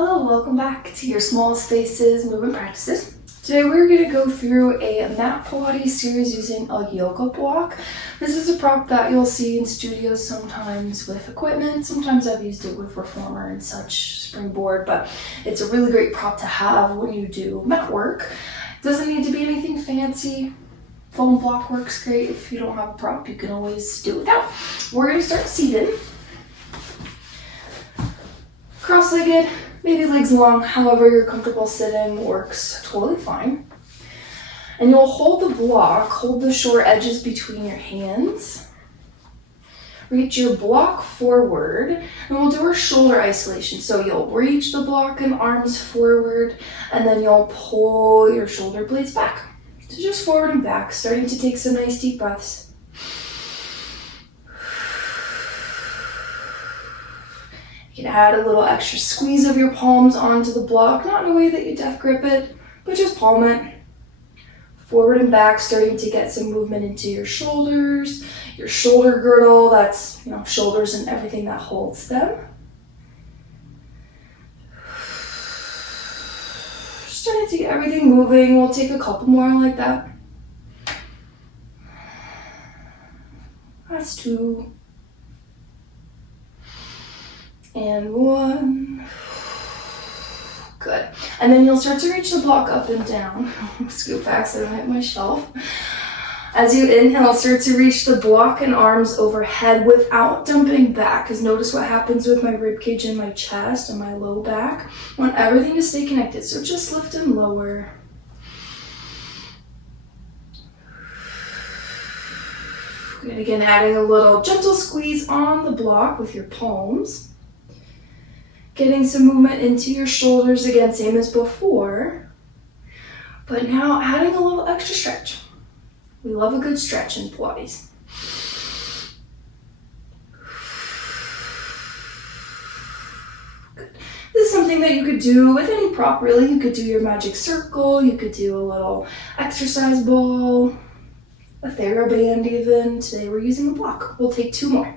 Hello, welcome back to your small spaces movement practices. Today we're going to go through a mat Pilates series using a yoga block. This is a prop that you'll see in studios sometimes with equipment. Sometimes I've used it with reformer and such, springboard, but it's a really great prop to have when you do mat work. It doesn't need to be anything fancy. Foam block works great. If you don't have a prop, you can always do it without. We're going to start seated. Cross-legged. Maybe legs long, however you're comfortable sitting works totally fine. And you'll hold the block, hold the short edges between your hands. Reach your block forward, and we'll do our shoulder isolation. So you'll reach the block and arms forward, and then you'll pull your shoulder blades back. So just forward and back, starting to take some nice deep breaths. You can add a little extra squeeze of your palms onto the block, not in a way that you death grip it, but just palm it. Forward and back, starting to get some movement into your shoulders, your shoulder girdle, that's, shoulders and everything that holds them. Starting to get everything moving. We'll take a couple more like that. That's 2. And 1. Good. And then you'll start to reach the block up and down. Scoop back so I don't hit my shelf. As you inhale, start to reach the block and arms overhead without dumping back. Because notice what happens with my rib cage and my chest and my low back. I want everything to stay connected. So just lift and lower. And again, adding a little gentle squeeze on the block with your palms. Getting some movement into your shoulders, again, same as before. But now adding a little extra stretch. We love a good stretch in Pilates. Good. This is something that you could do with any prop, really. You could do your magic circle, you could do a little exercise ball, a TheraBand even. Today we're using a block. We'll take 2 more.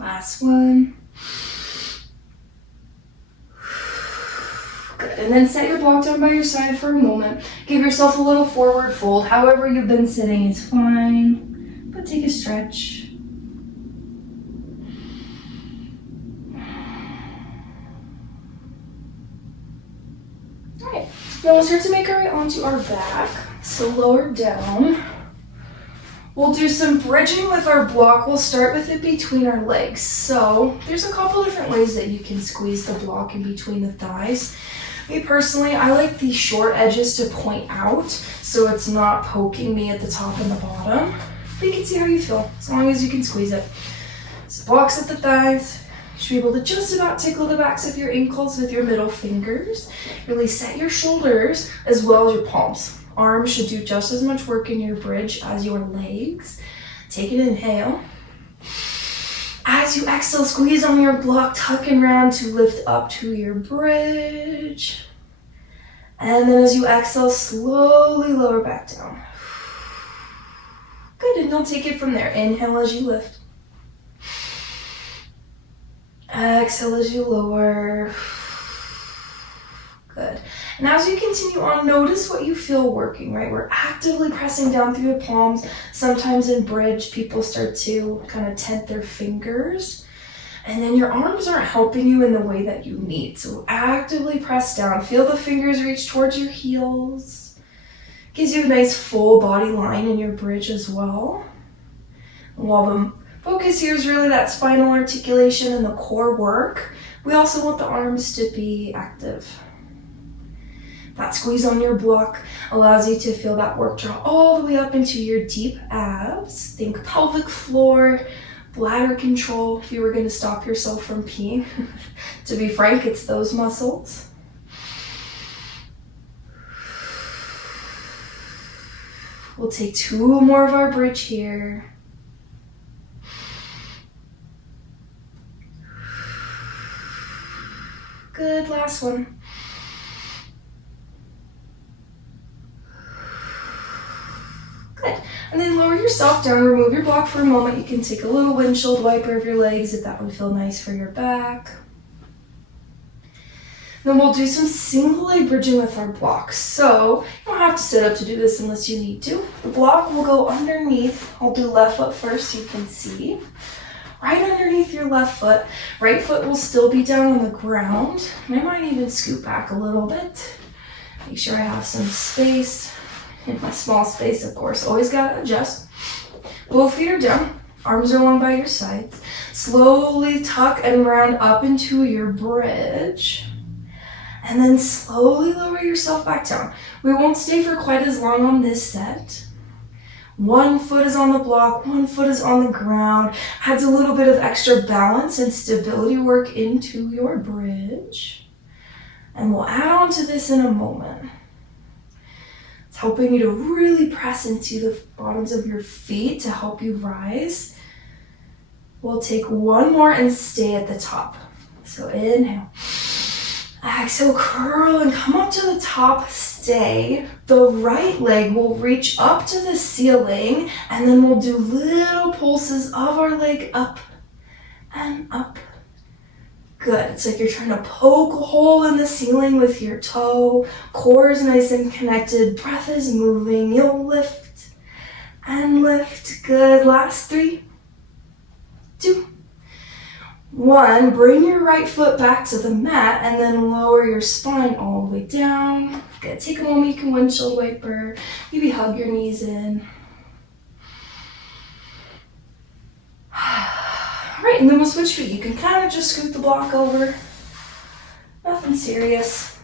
Last one. Good. And then set your block down by your side for a moment. Give yourself a little forward fold. However you've been sitting is fine, but take a stretch. All right. Now we'll start to make our way onto our back. So lower down. We'll do some bridging with our block. We'll start with it between our legs. So there's a couple different ways that you can squeeze the block in between the thighs. Me personally, I like the short edges to point out so it's not poking me at the top and the bottom. But you can see how you feel, as long as you can squeeze it. So blocks at the thighs. You should be able to just about tickle the backs of your ankles with your middle fingers. Really set your shoulders as well as your palms. Arms should do just as much work in your bridge as your legs. Take an inhale. As you exhale, squeeze on your block, tuck and round to lift up to your bridge. And then as you exhale, slowly lower back down. Good, and you'll take it from there. Inhale as you lift. Exhale as you lower. Good. And as you continue on, notice what you feel working, right? We're actively pressing down through the palms. Sometimes in bridge, people start to kind of tent their fingers. And then your arms aren't helping you in the way that you need. So actively press down. Feel the fingers reach towards your heels. Gives you a nice full body line in your bridge as well. And while the focus here is really that spinal articulation and the core work, we also want the arms to be active. That squeeze on your block allows you to feel that work draw all the way up into your deep abs. Think pelvic floor, bladder control, if you were going to stop yourself from peeing. To be frank, it's those muscles. We'll take 2 more of our bridge here. Good, last one. Good. And then lower your yourself down, remove your block for a moment. You can take a little windshield wiper of your legs if that would feel nice for your back. Then we'll do some single leg bridging with our blocks. So you don't have to sit up to do this unless you need to. The block will go underneath. I'll do left foot first so you can see. Right underneath your left foot. Right foot will still be down on the ground. And I might even scoot back a little bit. Make sure I have some space. In my small space, of course. Always gotta adjust. Both feet are down. Arms are along by your sides. Slowly tuck and round up into your bridge. And then slowly lower yourself back down. We won't stay for quite as long on this set. One foot is on the block, one foot is on the ground. Adds a little bit of extra balance and stability work into your bridge. And we'll add on to this in a moment. It's helping you to really press into the bottoms of your feet to help you rise. We'll take one more and stay at the top. So inhale. Exhale, curl and come up to the top, stay. The right leg will reach up to the ceiling and then we'll do little pulses of our leg up and up. Good, it's like you're trying to poke a hole in the ceiling with your toe. Core is nice and connected, breath is moving. You'll lift and lift. Good, last 3, 2, 1, bring your right foot back to the mat and then lower your spine all the way down. Good, take a moment, you can windshield wiper, maybe hug your knees in. Right, and then we'll switch feet. You can kind of just scoot the block over. Nothing serious.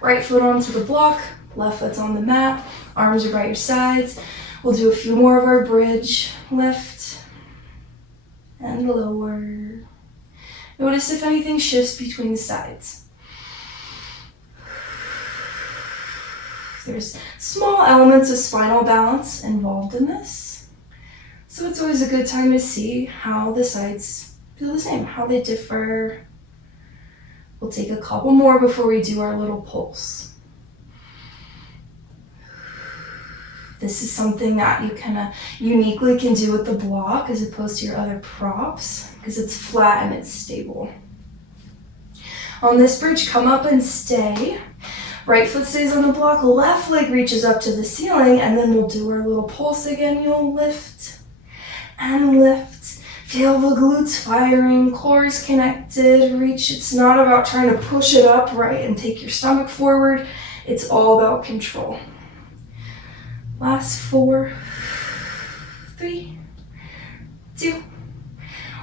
Right foot onto the block, left foot's on the mat, arms are by your sides. We'll do a few more of our bridge. Lift and lower. Notice if anything shifts between the sides. There's small elements of spinal balance involved in this. So it's always a good time to see how the sides feel the same, how they differ. We'll take a couple more before we do our little pulse. This is something that you kind of uniquely can do with the block as opposed to your other props because it's flat and it's stable. On this bridge, come up and stay. Right foot stays on the block, left leg reaches up to the ceiling, and then we'll do our little pulse again. You'll lift and lift. Feel the glutes firing, core is connected, reach. It's not about trying to push it up, right, and take your stomach forward. It's all about control. Last 4, 3, 2,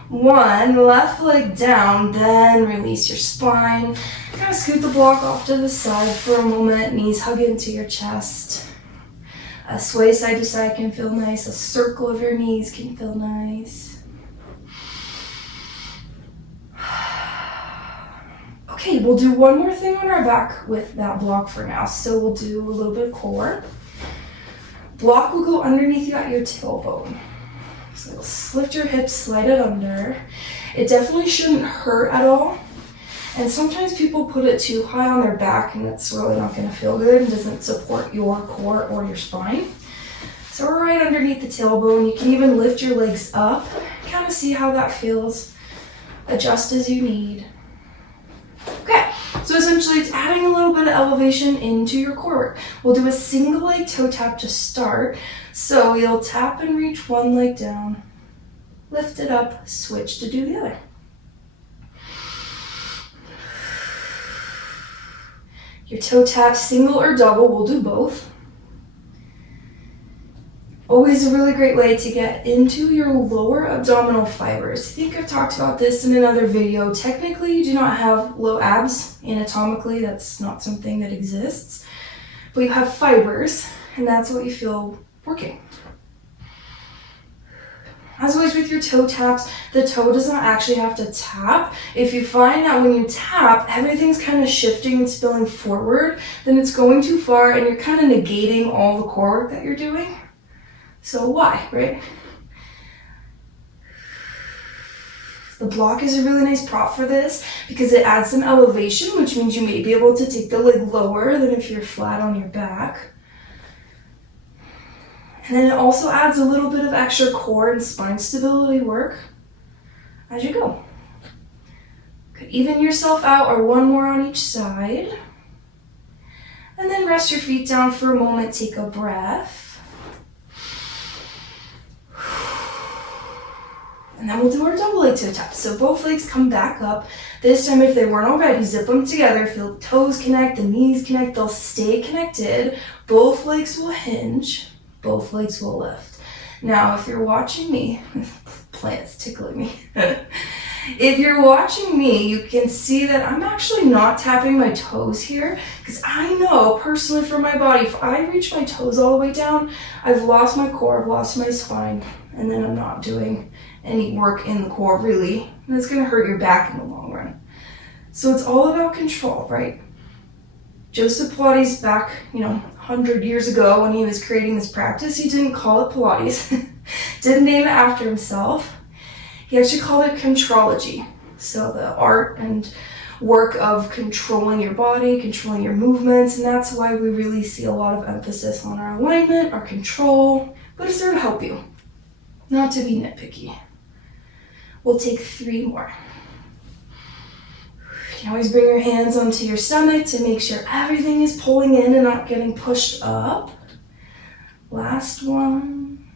1. Left leg down, then release your spine. Kind of scoot the block off to the side for a moment. Knees hug into your chest. A sway side to side can feel nice. A circle of your knees can feel nice. Okay, we'll do one more thing on our back with that block for now. So we'll do a little bit of core. Block will go underneath you at your tailbone. So you'll lift your hips, slide it under. It definitely shouldn't hurt at all. And sometimes people put it too high on their back and it's really not going to feel good and doesn't support your core or your spine. So we're right underneath the tailbone. You can even lift your legs up, kind of see how that feels. Adjust as you need. Okay, so essentially it's adding a little bit of elevation into your core work. We'll do a single leg toe tap to start. So you'll tap and reach one leg down, lift it up, switch to do the other. Your toe tap, single or double, we'll do both. Always a really great way to get into your lower abdominal fibers. I think I've talked about this in another video. Technically, you do not have low abs. Anatomically, that's not something that exists. But you have fibers, and that's what you feel working. As always with your toe taps, the toe does not actually have to tap. If you find that when you tap, everything's kind of shifting and spilling forward, then it's going too far and you're kind of negating all the core work that you're doing. So why, right? The block is a really nice prop for this because it adds some elevation, which means you may be able to take the leg lower than if you're flat on your back. And then it also adds a little bit of extra core and spine stability work as you go. Could even yourself out or one more on each side. And then rest your feet down for a moment, take a breath. And then we'll do our double leg toe tap. So both legs come back up. This time, if they weren't already, zip them together. Feel the toes connect, the knees connect. They'll stay connected. Both legs will hinge. Both legs will lift. Now, if you're watching me, plant's tickling me. If you're watching me, you can see that I'm actually not tapping my toes here because I know personally for my body, if I reach my toes all the way down, I've lost my core, I've lost my spine, and then I'm not doing any work in the core really, and it's going to hurt your back in the long run. So it's all about control, right? Joseph Pilates back, 100 years ago when he was creating this practice, he didn't call it Pilates, didn't name it after himself. He actually called it contrology. So the art and work of controlling your body, controlling your movements, and that's why we really see a lot of emphasis on our alignment, our control, but it's there to help you, not to be nitpicky. We'll take 3 more. You can always bring your hands onto your stomach to make sure everything is pulling in and not getting pushed up. Last one.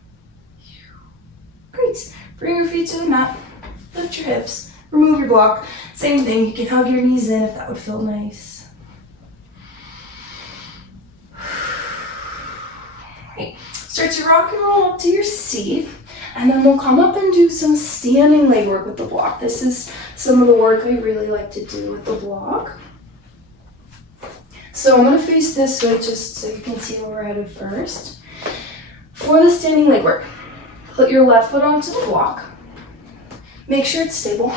Great. Bring your feet to the mat. Lift your hips. Remove your block. Same thing. You can hug your knees in if that would feel nice. Great. Start to rock and roll up to your seat. And then we'll come up and do some standing leg work with the block. This is some of the work I really like to do with the block. So I'm going to face this way just so you can see where we're headed first. For the standing leg work, put your left foot onto the block. Make sure it's stable.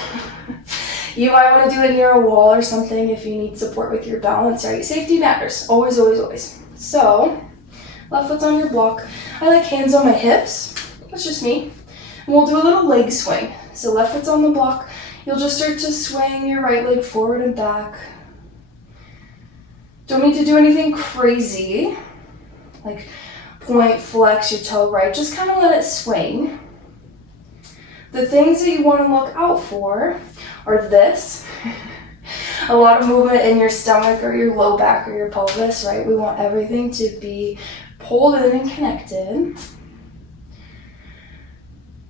You might want to do it near a wall or something if you need support with your balance, right? Safety matters. Always, always, always. So, left foot's on your block. I like hands on my hips. That's just me. And we'll do a little leg swing. So left foot's on the block. You'll just start to swing your right leg forward and back. Don't need to do anything crazy, like point, flex your toe right. Just kind of let it swing. The things that you want to look out for are this. A lot of movement in your stomach or your low back or your pelvis, right? We want everything to be pulled in and connected.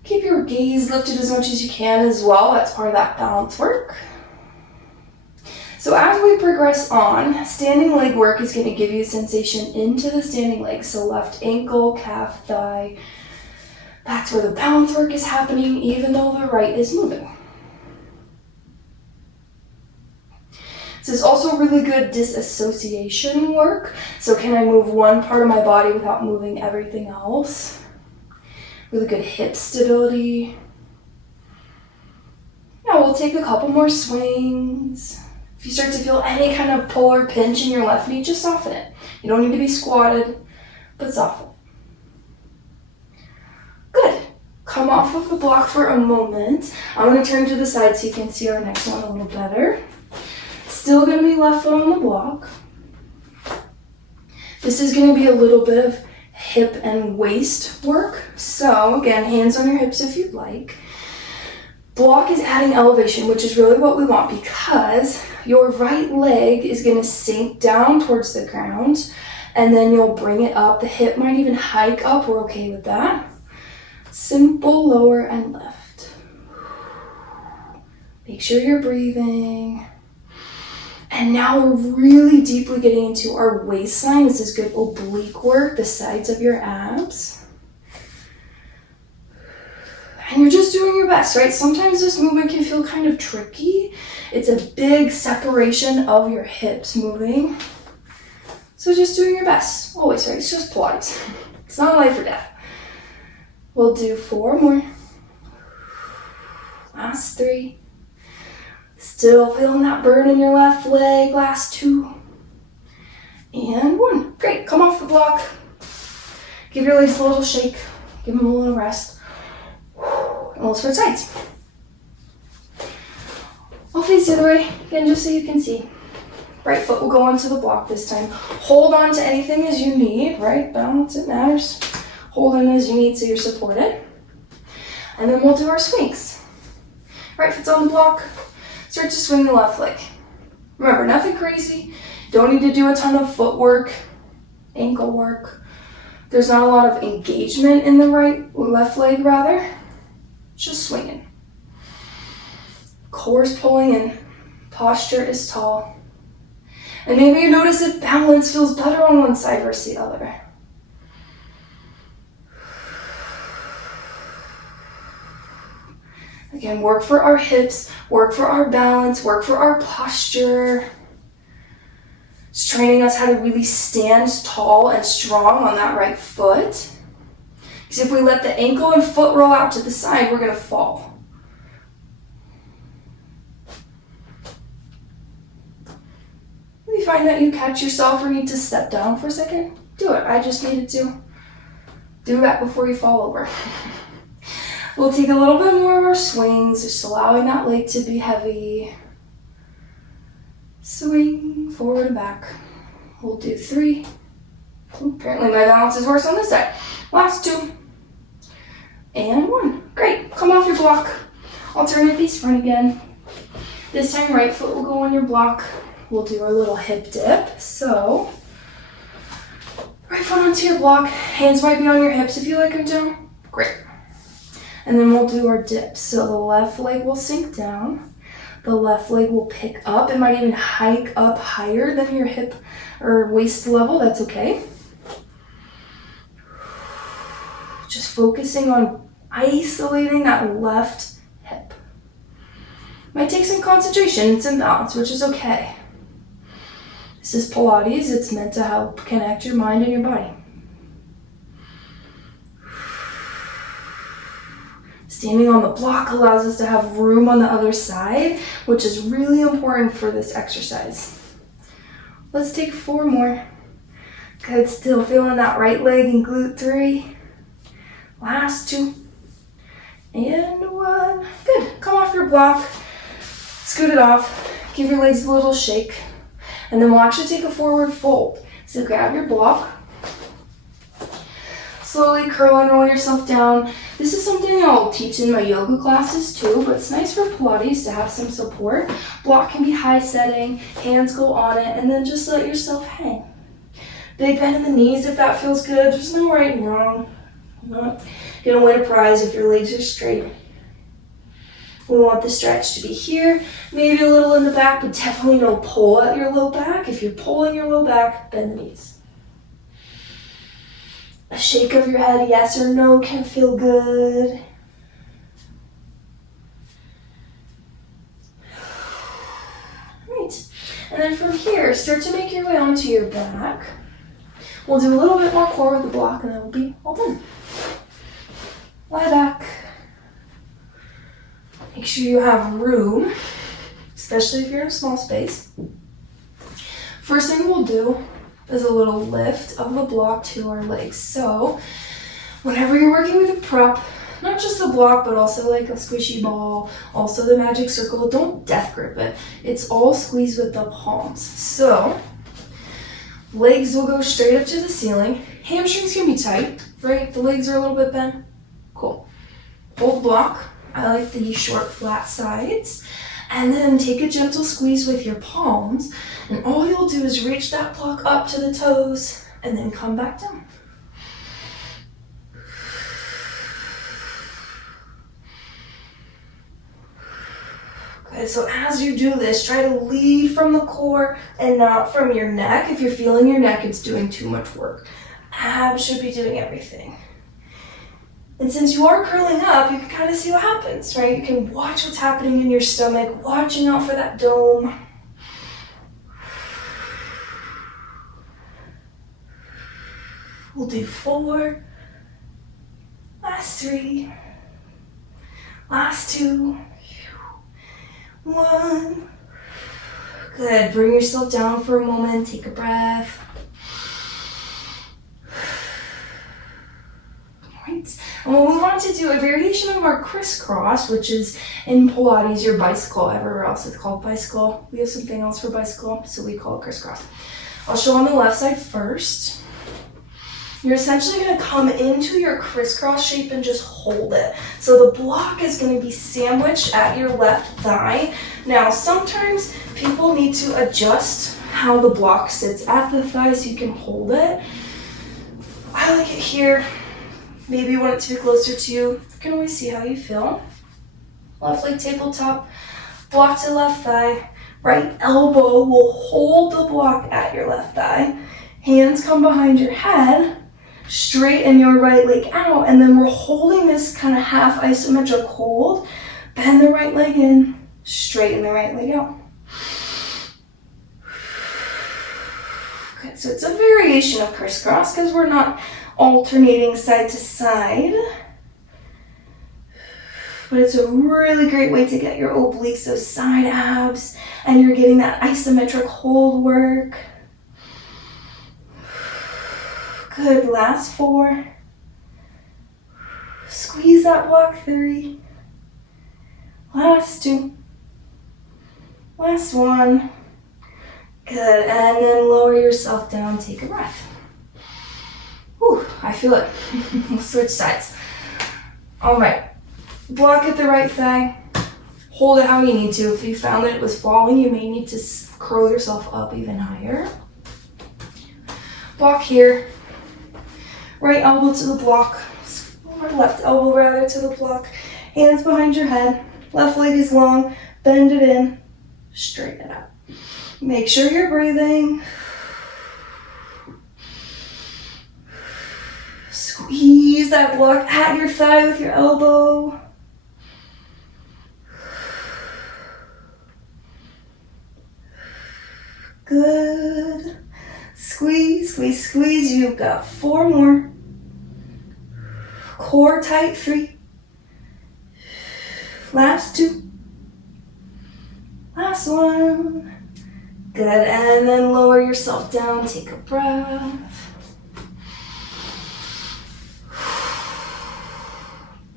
Keep your gaze lifted as much as you can as well. That's part of that balance work. So as we progress on, standing leg work is going to give you a sensation into the standing leg. So left ankle, calf, thigh. That's where the balance work is happening, even though the right is moving. This is also really good disassociation work. So can I move one part of my body without moving everything else? Really good hip stability. Now we'll take a couple more swings. If you start to feel any kind of pull or pinch in your left knee, just soften it. You don't need to be squatted, but soften. Good. Come off of the block for a moment. I'm going to turn to the side so you can see our next one a little better. Still going to be left foot on the block. This is going to be a little bit of hip and waist work. So again, hands on your hips if you'd like. Block is adding elevation, which is really what we want because your right leg is going to sink down towards the ground and then you'll bring it up. The hip might even hike up. We're okay with that. Simple lower and lift. Make sure you're breathing. And now we're really deeply getting into our waistline. This is good oblique work, the sides of your abs. And you're just doing your best, right? Sometimes this movement can feel kind of tricky. It's a big separation of your hips moving. So just doing your best, always, right? It's just Pilates. It's not life or death. We'll do 4 more. Last 3. Still feeling that burn in your left leg. Last 2. And 1. Great, come off the block. Give your legs a little shake. Give them a little rest. And we'll switch sides. I'll face the other way, again, just so you can see. Right foot will go onto the block this time. Hold on to anything as you need, right? Balance, it matters. Hold in as you need so you're supported. And then we'll do our swings. Right foot's on the block. Start to swing the left leg. Remember, nothing crazy. Don't need to do a ton of footwork, ankle work. There's not a lot of engagement in the left leg rather. Just swinging. Core's pulling in. Posture is tall. And maybe you notice if balance feels better on one side versus the other. Again, work for our hips, work for our balance, work for our posture. It's training us how to really stand tall and strong on that right foot. Because if we let the ankle and foot roll out to the side, we're going to fall. If you find that you catch yourself or need to step down for a second, do it. I just needed to do that before you fall over. We'll take a little bit more of our swings, just allowing that leg to be heavy. Swing forward and back. We'll do 3. Ooh, apparently my balance is worse on this side. Last 2. And 1. Great. Come off your block. Alternate face front again. This time right foot will go on your block. We'll do our little hip dip. So, right foot onto your block. Hands might be on your hips if you like them to. Great. And then we'll do our dip. So the left leg will sink down. The left leg will pick up. It might even hike up higher than your hip or waist level. That's okay. Just focusing on isolating that left hip. Might take some concentration and some balance, which is okay. This is Pilates. It's meant to help connect your mind and your body. Standing on the block allows us to have room on the other side, which is really important for this exercise. Let's take 4 more. Good, still feeling that right leg and glute 3. Last 2. And 1. Good, come off your block, scoot it off, give your legs a little shake, and then we'll actually take a forward fold. So grab your block, slowly curl and roll yourself down. This is something I'll teach in my yoga classes too, but it's nice for Pilates to have some support. Block can be high setting, hands go on it, and then just let yourself hang. Big bend in the knees if that feels good. There's no right and wrong. You're not gonna win a prize if your legs are straight. We want the stretch to be here, maybe a little in the back, but definitely no pull at your low back. If you're pulling your low back, bend the knees. A shake of your head, yes or no, can feel good. Right. And then from here, start to make your way onto your back. We'll do a little bit more core with the block and then we'll be all done. Lie back. Make sure you have room, especially if you're in a small space. First thing we'll do is a little lift of the block to our legs. So whenever you're working with a prop, not just the block, but also like a squishy ball, also the magic circle, don't death grip it. It's all squeeze with the palms. So legs will go straight up to the ceiling. Hamstrings can be tight, right? The legs are a little bit bent. Cool. Hold the block. I like the short, flat sides. And then take a gentle squeeze with your palms. And all you'll do is reach that block up to the toes and then come back down. Okay, so as you do this, try to lead from the core and not from your neck. If you're feeling your neck, it's doing too much work. Abs should be doing everything. And since you are curling up, you can kind of see what happens, right? You can watch what's happening in your stomach, watching out for that dome. We'll do 4. Last 3. Last 2. 1. Good. Bring yourself down for a moment. Take a breath. Right. And we'll move on to do a variation of our crisscross, which is in Pilates, your bicycle. Everywhere else it's called bicycle. We have something else for bicycle, so we call it crisscross. I'll show on the left side first. you're essentially going to come into your crisscross shape and just hold it. So the block is going to be sandwiched at your left thigh. Now, sometimes people need to adjust how the block sits at the thigh so you can hold it. I like it here. Maybe you want it to be closer to you. You can always see how you feel. Left leg tabletop, block to left thigh. Right elbow will hold the block at your left thigh. Hands come behind your head. Straighten your right leg out, and then we're holding this kind of half isometric hold. Bend the right leg in, straighten the right leg out. Good, so it's a variation of crisscross because we're not alternating side to side. But it's a really great way to get your obliques, those side abs, and you're getting that isometric hold work. Good, last 4. Squeeze that block 3. Last 2. Last 1. Good, and then lower yourself down, take a breath. Whew, I feel it. We'll switch sides. All right, block at the right thigh. Hold it how you need to. If you found that it was falling, you may need to curl yourself up even higher. Block here. Right elbow to the block, or left elbow rather to the block. Hands behind your head. Left leg is long. Bend it in. Straighten it up. Make sure you're breathing. Squeeze that block at your thigh with your elbow. Good. Squeeze, squeeze, squeeze. You've got 4 more. Core tight, 3. Last 2. Last 1. Good, and then lower yourself down, take a breath.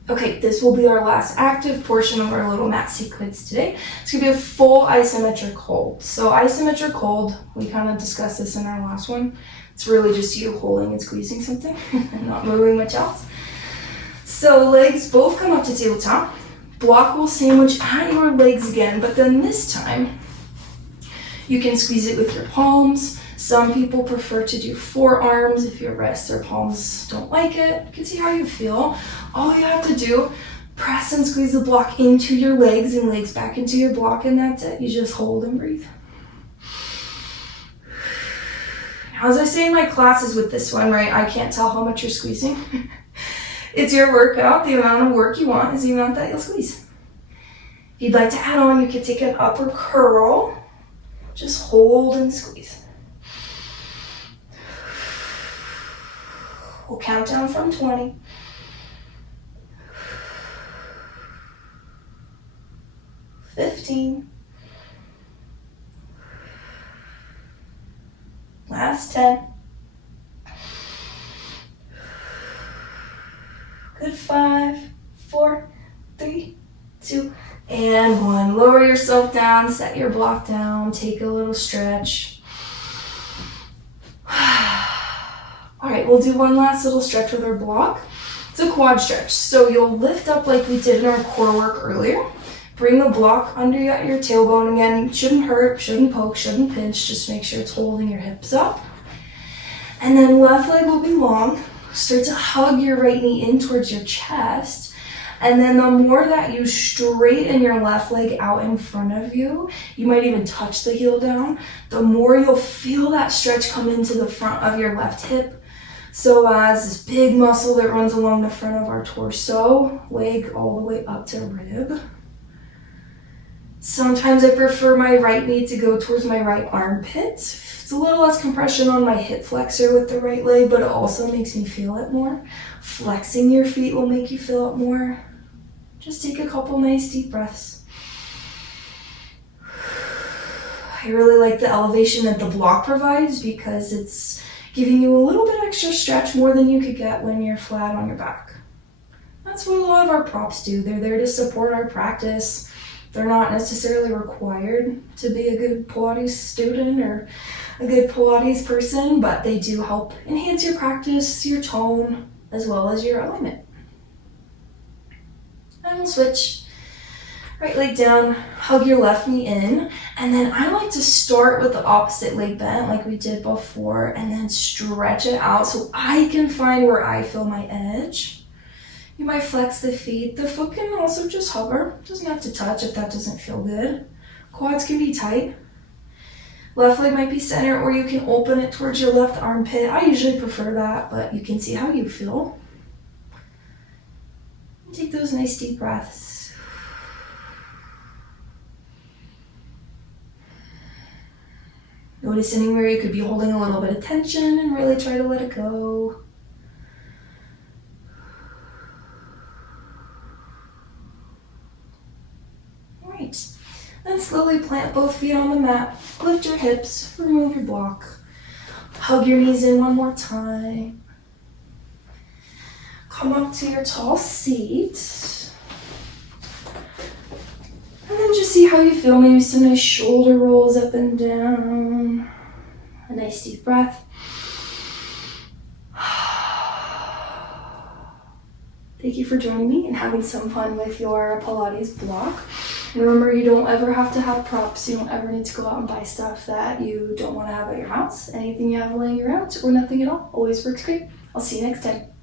Okay, this will be our last active portion of our little mat sequence today. It's gonna be a full isometric hold. So isometric hold, we kind of discussed this in our last one. It's really just you holding and squeezing something and not moving much else. So legs both come up to tabletop. Block will sandwich at your legs again, but then this time, you can squeeze it with your palms. Some people prefer to do forearms. If your wrists or palms don't like it, you can see how you feel. All you have to do, press and squeeze the block into your legs and legs back into your block, and that's it. You just hold and breathe. Now, as I say in my classes with this one, right, I can't tell how much you're squeezing. It's your workout. The amount of work you want is the amount that you'll squeeze. If you'd like to add on, you could take an upper curl. Just hold and squeeze. We'll count down from 20. 15. Last 10. Good, 5, 4, 3, 2, and 1. Lower yourself down, set your block down, take a little stretch. All right, we'll do one last little stretch with our block. It's a quad stretch. So you'll lift up like we did in our core work earlier. Bring the block under your tailbone again. Shouldn't hurt, shouldn't poke, shouldn't pinch. Just make sure it's holding your hips up. And then left leg will be long. Start to hug your right knee in towards your chest. And then the more that you straighten your left leg out in front of you, you might even touch the heel down, the more you'll feel that stretch come into the front of your left hip. So as this big muscle that runs along the front of our torso, leg all the way up to rib. Sometimes I prefer my right knee to go towards my right armpit. It's a little less compression on my hip flexor with the right leg, but it also makes me feel it more. Flexing your feet will make you feel it more. Just take a couple nice deep breaths. I really like the elevation that the block provides because it's giving you a little bit extra stretch, more than you could get when you're flat on your back. That's what a lot of our props do. They're there to support our practice. They're not necessarily required to be a good Pilates student or a good Pilates person, but they do help enhance your practice, your tone, as well as your alignment. And we'll switch. Right leg down, hug your left knee in, and then I like to start with the opposite leg bent like we did before, and then stretch it out so I can find where I feel my edge. You might flex the feet. The foot can also just hover. Doesn't have to touch if that doesn't feel good. Quads can be tight. Left leg might be center, or you can open it towards your left armpit. I usually prefer that, but you can see how you feel. Take those nice deep breaths. Notice anywhere you could be holding a little bit of tension and really try to let it go. All right. Then slowly plant both feet on the mat. Lift your hips, remove your block. Hug your knees in one more time. Come up to your tall seat. And then just see how you feel. Maybe some nice shoulder rolls up and down. A nice deep breath. Thank you for joining me and having some fun with your Pilates block. And remember, you don't ever have to have props. You don't ever need to go out and buy stuff that you don't want to have at your house. Anything you have laying around or nothing at all always works great. I'll see you next time.